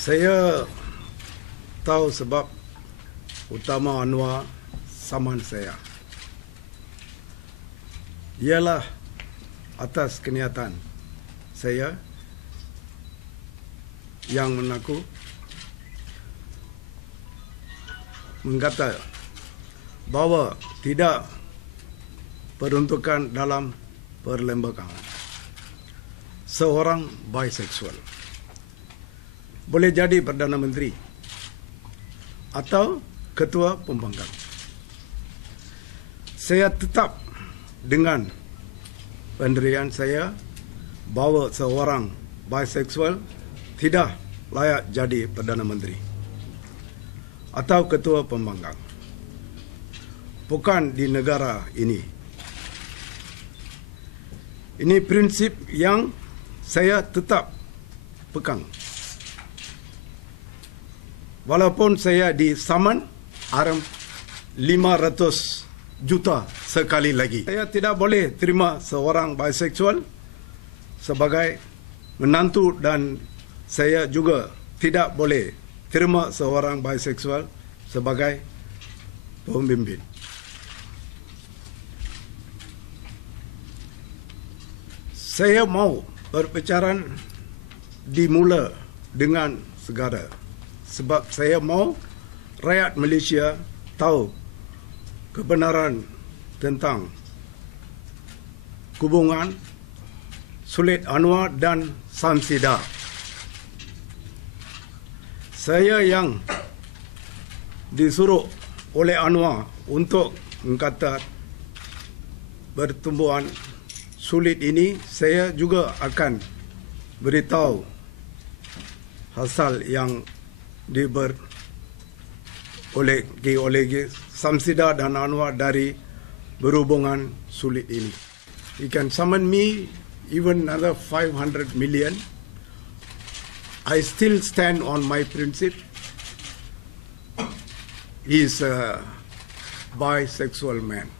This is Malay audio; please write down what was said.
Saya tahu sebab utama Anwar saman saya. Ialah atas kenyataan saya yang mengaku mengata bahawa tidak peruntukan dalam perlembagaan seorang biseksual boleh jadi Perdana Menteri atau Ketua Pembangkang. Saya tetap dengan pendirian saya bahawa seorang biseksual tidak layak jadi Perdana Menteri atau Ketua Pembangkang. Bukan di negara ini. Ini prinsip yang saya tetap pegang. Walaupun saya disaman haram 500 juta sekali lagi. Saya tidak boleh terima seorang biseksual sebagai menantu dan saya juga tidak boleh terima seorang biseksual sebagai pemimpin. Saya mau berbicara dimula dengan segera. Sebab saya mau rakyat Malaysia tahu kebenaran tentang hubungan Sulid Anwar dan Samsidar. Saya yang disuruh oleh Anwar untuk mengkata pertumbuhan Sulid ini, saya juga akan beritahu hasil yang diber oleh Samsidar dan Anwar dari berhubungan Sulid ini. You can summon me even another 500 million. I still stand on my principle. He is a bisexual man.